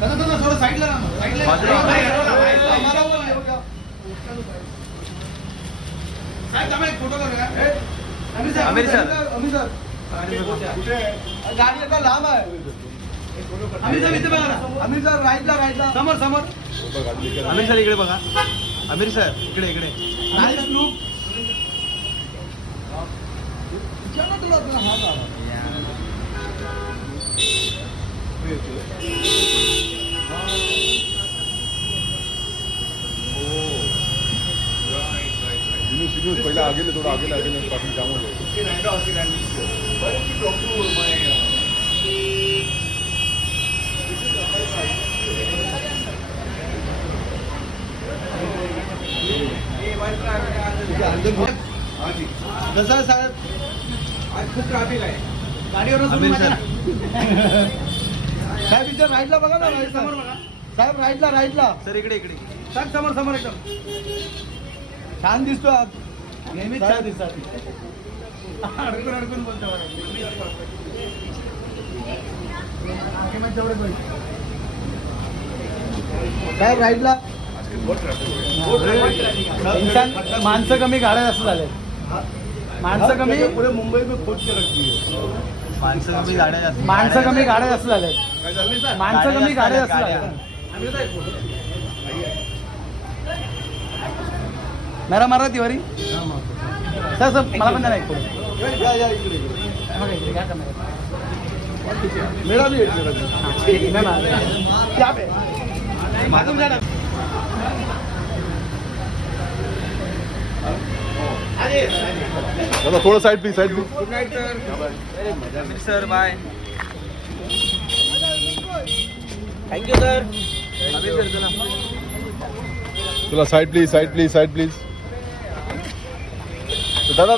थोडं साईडला फोटो करूया. आमिर सर गाडी आता लांब आहे. आमिर सर इथे बघा. आमिर सर राईटला समोर आमिर सर इकडे बघा. आमिर सर इकडे नाईस लुक. चला तुला आपला हात आला. पहिला आगे थोड़ा आगे ट्रैफिक जाम हो जाए. कसं साहेब आज खूप ट्रॅफिक आहे गाडीवरून. साहेब इथे राईटला बघा ना. राईट समोर बघा साहेब. राईटला सर इकडे साहेब समोर एकदम छान दिसतो. आज नेहमीच छान दिसतात. अडकून बोलतो. साहेब राईटला. माणसं कमी गाड्या जास्त झाले. माणसं कमी पुढे मुंबई में खोद के रखी है. माणसं कमी गाड्या जास्त झाले. माणसं कमी गाड्या जास्त झाल्या. मारा तिवारी सर मला पण नाही. मेरा भी चलो थोड़ा side please. Good night sir bye. Thank you sir. Aamir sir चला. चला साइड प्लीज. दादा